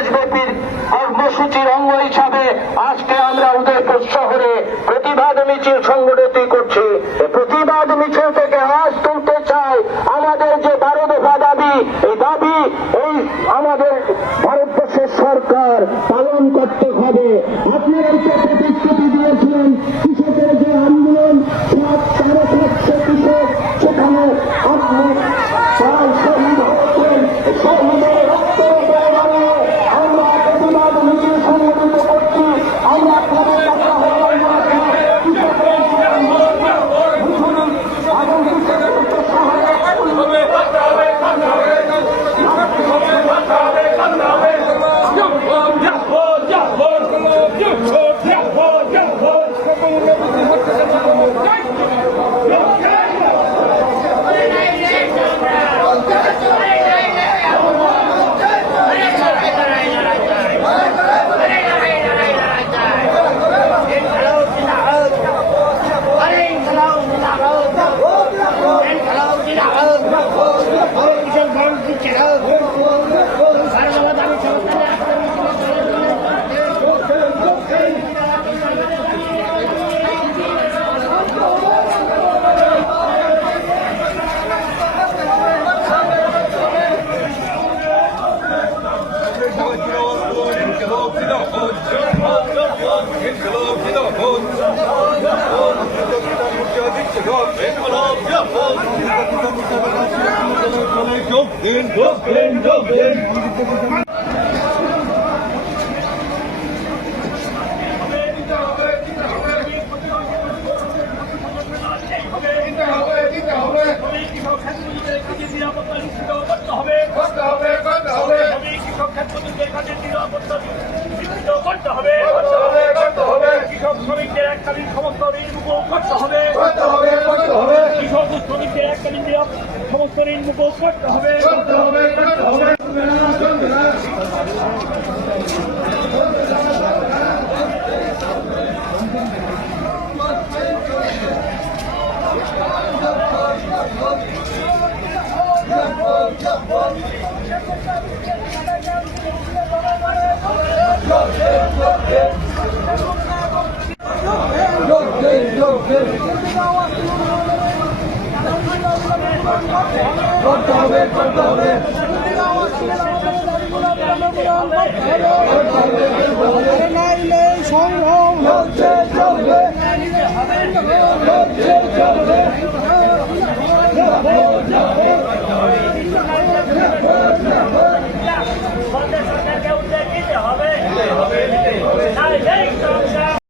দেশব্যাপী কর্মসূচির অঙ্গ হিসাবে আজকে আমরা উদয়পুর শহরে প্রতিবাদ মিছিল সংগঠিত করছি। প্রতিবাদ মিছিল থেকে আজ তুলতে চাই আমাদের যে বারো দফা দাবি, এই দাবি এই আমাদের ভারতবর্ষের সরকার পালন করতে হবে। আপনারা কৃষক শ্রমিকদের এককালীন সমস্ত ঋণ মুকুব করতে হবে কৃষক ও শ্রমিকদের এককালীন সমস্ত ঋণ মুকুব করতে হবে নাইলে